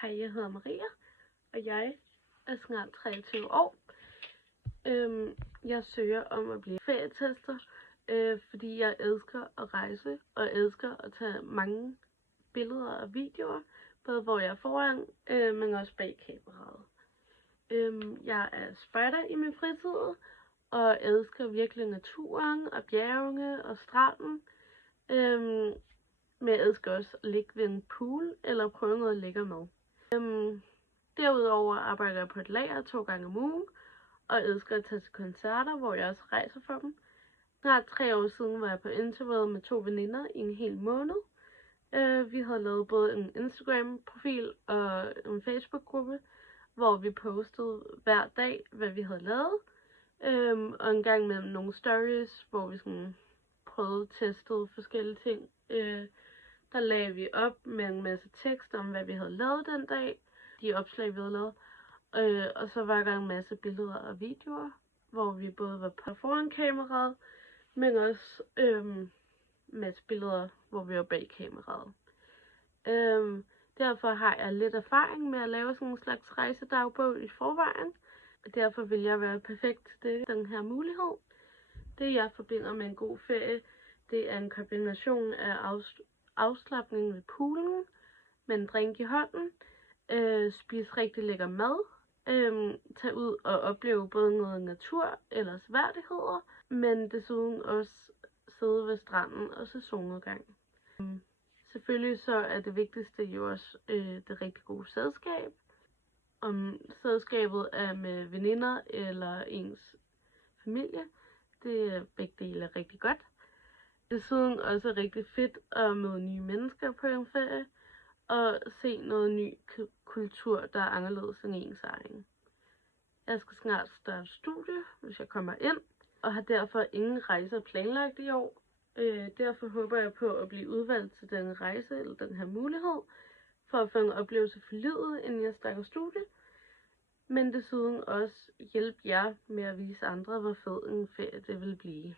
Hej, jeg hedder Maria, og jeg er snart 23 år. Jeg søger om at blive ferietester, fordi jeg elsker at rejse og elsker at tage mange billeder og videoer, både hvor jeg er foran, men også bag kameraet. Jeg er spejder i min fritid, og elsker virkelig naturen og bjergene og stranden. Men jeg elsker også at ligge ved en pool eller prøve noget lækker mad. Derudover arbejder jeg på et lager 2 gange om ugen, og elsker at tage til koncerter, hvor jeg også rejser for dem. Snart 3 år siden var jeg på interrail med 2 veninder i en hel måned. Vi havde lavet både en Instagram-profil og en Facebook-gruppe, hvor vi postede hver dag, hvad vi havde lavet. Og en gang med nogle stories, hvor vi sådan prøvede testede forskellige ting. Der lagde vi op med en masse tekst om, hvad vi havde lavet den dag, de opslag, vi havde lavet. Og så var der en masse billeder og videoer, hvor vi både var på foran kameraet, men også masse billeder, hvor vi var bag kameraet. Derfor har jeg lidt erfaring med at lave sådan en slags rejsedagbog i forvejen. Derfor vil jeg være perfekt til den her mulighed. Det jeg forbinder med en god ferie, det er en kombination af afslapning ved poolen, med en drink i hånden, spise rigtig lækker mad, tage ud og opleve både noget natur eller seværdigheder, men desuden også sidde ved stranden og se solnedgang. Selvfølgelig så er det vigtigste jo også det rigtig gode selskab. Om selskabet er med veninder eller ens familie, det er begge dele er rigtig godt. Desuden også rigtig fedt at møde nye mennesker på en ferie, og se noget ny kultur, der er anderledes end ens egen. Jeg skal snart starte studie, hvis jeg kommer ind, og har derfor ingen rejser planlagt i år. Derfor håber jeg på at blive udvalgt til den rejse eller den her mulighed, for at få en oplevelse for livet, inden jeg starter studie. Men desuden også hjælpe jer med at vise andre, hvor fed en ferie det vil blive.